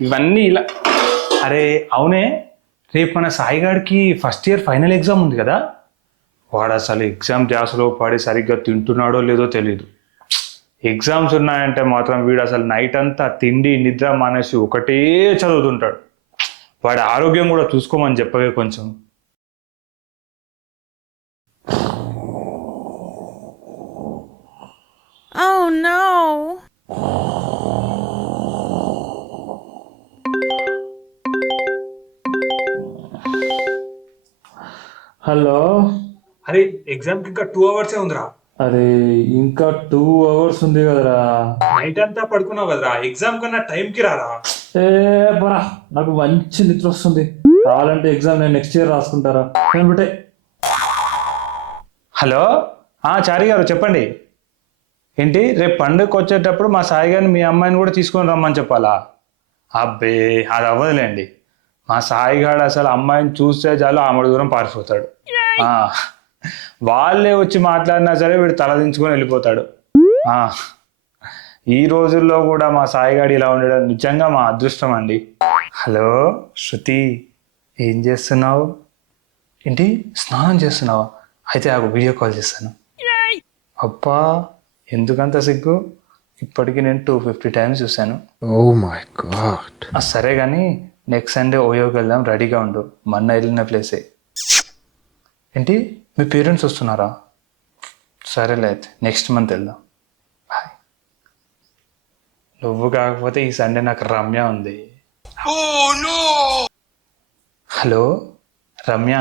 ఇవన్నీ ఇలా. అరే అవునే, రేపు మన సాయిగాడికి ఫస్ట్ ఇయర్ ఫైనల్ ఎగ్జామ్ ఉంది కదా. వాడు అసలు ఎగ్జామ్ ధ్యాసలో పడి సరిగ్గా తింటున్నాడో లేదో తెలియదు. ఎగ్జామ్స్ ఉన్నాయంటే మాత్రం వీడు అసలు నైట్ అంతా తిండి నిద్ర మానేసి ఒకటే చదువుతుంటాడు. వాడి ఆరోగ్యం కూడా చూసుకోమని చెప్పవే కొంచెం. Oh no! హలో. అరే ఎగ్జామ్కి ఇంకా 2 hours ఉందిరా. అరే ఇంకా 2 hours ఉంది కదరా. నైట్ అంతా పడుకున్నావు కదరా, ఎగ్జామ్ కన్నా టైంకి రారా. ఏ పరా, నాకు మంచి నిద్ర వస్తుంది. కావాలంటే ఎగ్జామ్ నేను నెక్స్ట్ ఇయర్ రాసుకుంటారా. నేను బిట్టే. హలో, చారి గారు చెప్పండి. ఏంటి రేపు పండుగకి వచ్చేటప్పుడు మా సాయి గారిని మీ అమ్మాయిని కూడా తీసుకొని రమ్మని చెప్పాలా? అబ్బే అది అవ్వదులేండి. మా సాయి గారు అసలు అమ్మాయిని చూస్తే చాలు ఆమె దూరం పారిపోతాడు. వాళ్ళే వచ్చి మాట్లాడినా సరే వీడు తలదించుకొని వెళ్ళిపోతాడు. ఈ రోజుల్లో కూడా మా సాయిగాడి ఇలా ఉండడం నిజంగా మా అదృష్టం అండి. హలో శృతి, ఏం చేస్తున్నావు? ఏంటి స్నానం చేస్తున్నావా? అయితే నాకు వీడియో కాల్ చేస్తాను. అబ్బా ఎందుకంత సిగ్గు? ఇప్పటికీ నేను 250 times చూశాను. Oh my god. సరే కానీ నెక్స్ట్ సండే ఓయోకి వెళ్దాం, రెడీగా ఉండు. మొన్న వెళ్ళిన ప్లేసే. ఏంటి మీ పేరెంట్స్ వస్తున్నారా? సరేలే అయితే నెక్స్ట్ మంత్ వెళ్దాం. బాయ్. నువ్వు కాకపోతే ఈ సండే నాకు రమ్య ఉంది. హలో రమ్య,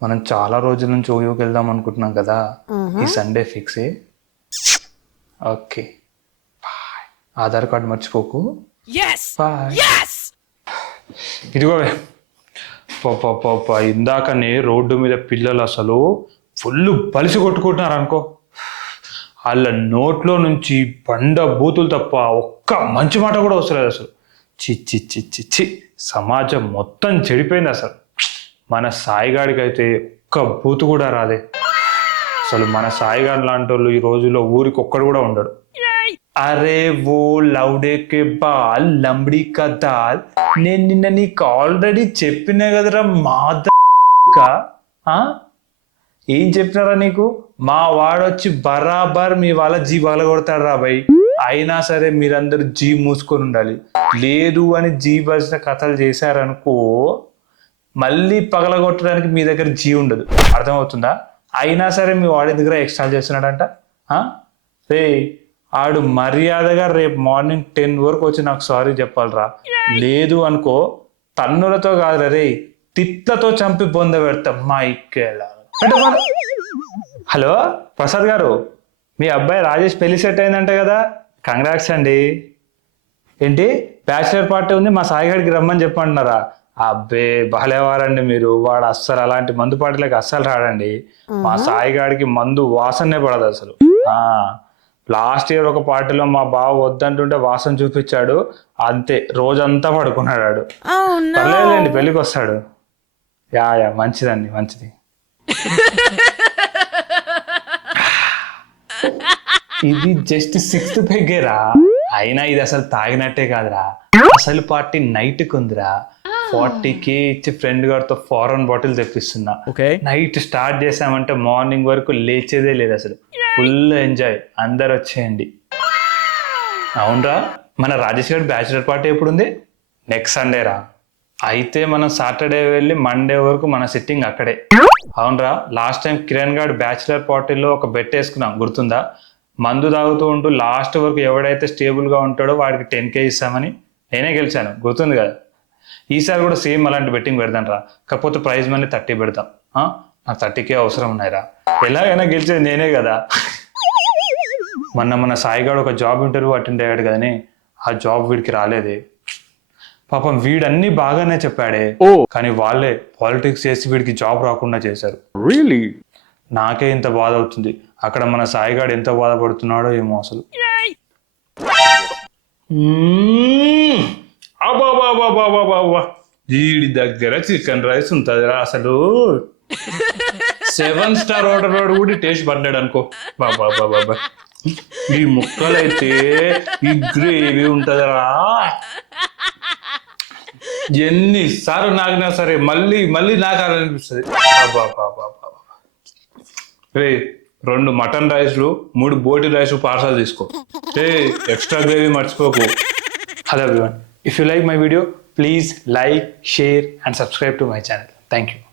మనం చాలా రోజుల నుంచి ఓయోకి వెళ్దాం అనుకుంటున్నాం కదా. ఈ Sunday fix. Okay bye. Aadhaar card మర్చిపోకు. బాయ్. ఇదిగోవే పాప, ఇందాకనే రోడ్డు మీద పిల్లలు అసలు ఫుల్ బలిసి కొట్టుకుంటున్నారు అనుకో. వాళ్ళ నోట్లో నుంచి బండ బూతులు తప్ప ఒక్క మంచి మాట కూడా వస్తలేదు అసలు. చి చి చి చి, సమాజం మొత్తం చెడిపోయింది అసలు. మన సాయిగాడికి అయితే ఒక్క బూతు కూడా రాదే. అసలు మన సాయిగాడు లాంటి వాళ్ళు ఈ రోజుల్లో ఊరికి ఒక్కడు కూడా ఉండడు. అరే ఓ లౌడే కే బాల్ లంబడి కా దాల్, నేను నిన్న నీకు ఆల్రెడీ చెప్పినా కదరా మాద. ఏం చెప్పినారా నీకు? మా వాడొచ్చి బరాబర్ మీ వాళ్ళ జీ పగలగొడతాడు రా భయ్. అయినా సరే మీరందరూ జీ మూసుకొని ఉండాలి. లేదు అని జీ బలిసిన కథలు చేశారనుకో, మళ్ళీ పగలగొట్టడానికి మీ దగ్గర జీ ఉండదు. అర్థమవుతుందా? అయినా సరే మీ వాడి దగ్గర ఎక్స్ట్రా చేస్తున్నాడంట. రే ఆడు మర్యాదగా రేపు మార్నింగ్ 10 వరకు వచ్చి నాకు సారీ చెప్పాలరా. లేదు అనుకో తన్నులతో కాదు రే, తిట్లతో చంపి బొంద పెడతా మా ఇక్కేలా. హలో ప్రసాద్ గారు, మీ అబ్బాయి రాజేష్ పెళ్లి సెట్ అయిందంట కదా. కంగ్రాట్స్ అండి. ఏంటి బ్యాచిలర్ పార్టీ ఉంది, మా సాయిగాడికి రమ్మని చెప్పంటున్నారా? అబ్బే బాలేవారండి మీరు. వాడు అస్సలు అలాంటి మందు పార్టీలకు అస్సలు రాడండి. మా సాయిగాడికి మందు వాసనే పడదు అసలు. లాస్ట్ ఇయర్ ఒక పార్టీలో మా బావ వద్దంటుంటే వాసన చూపించాడు, అంతే రోజంతా పడుకున్నాడు. పర్లేదులేండి పెళ్ళికి వస్తాడు. యా మంచిదండి, మంచిది. ఇది జస్ట్ 6th పెగ్గేరా. అయినా ఇది అసలు తాగినట్టే కాదురా, అసలు పార్టీ నైట్కి ఉందిరా. 40K ఇచ్చి ఫ్రెండ్ గారితో ఫారెన్ బాటిల్ తెప్పిస్తున్నా. నైట్ స్టార్ట్ చేసామంటే మార్నింగ్ వరకు లేచేదే లేదు అసలు. ఫుల్ ఎంజాయ్, అందరు వచ్చేయండి. అవునరా, మన రాజేష్ గారి బ్యాచిలర్ పార్టీ ఎప్పుడు ఉంది? నెక్స్ట్ సండే రా. అయితే మనం సాటర్డే వెళ్ళి మండే వరకు మన సిట్టింగ్ అక్కడే. అవునరా, లాస్ట్ టైం కిరణ్ గారు బ్యాచిలర్ పార్టీలో ఒక బెట్ వేసుకున్నాం, గుర్తుందా? మందు తాగుతూ ఉంటూ లాస్ట్ వరకు ఎవడైతే స్టేబుల్గా ఉంటాడో వాడికి 10K ఇస్తామని. నేనే గెలిచాను, గుర్తుంది కదా. ఈసారి కూడా సేమ్ అలాంటి బెట్టింగ్ పెడతాను రా. కాకపోతే ప్రైజ్ మనీ 30 పెడతాం. నాకు 30K అవసరం ఉన్నాయిరా. ఎలాగైనా గెలిచేది నేనే కదా. మన సాయిగాడు ఒక జాబ్ ఇంటర్వ్యూ అటెండ్ అయ్యాడు కదనే, ఆ జాబ్ వీడికి రాలేదే. పాపం వీడన్నీ బాగానే చెప్పాడే, కానీ వాళ్ళే పాలిటిక్స్ చేసి వీడికి జాబ్ రాకుండా చేశారు. Really? నాకే ఇంత బాధ అవుతుంది. అక్కడ మన సాయిగాడు ఎంత బాధపడుతున్నాడో ఏమో అసలు. వీడి దగ్గర చికెన్ రైస్ ఉంటుందిరా అసలు. 7 star ఆర్డర్ వాడు కూడా టేస్ట్ పడ్డాడు అనుకో. బాబా ఈ ముక్కలైతే ఈ గ్రేవీ ఉంటుందిరా. ఎన్నిసార్లు నాకినా సరే మళ్ళీ మళ్ళీ నాకు అనిపిస్తుంది. రే 2 మటన్ రైస్లు 3 బోటి రైస్ పార్సల్ తీసుకో. ఎక్స్ట్రా గ్రేవీ మర్చిపోకు. Hello everyone, if you like my video please like, share and subscribe to my channel. Thank you.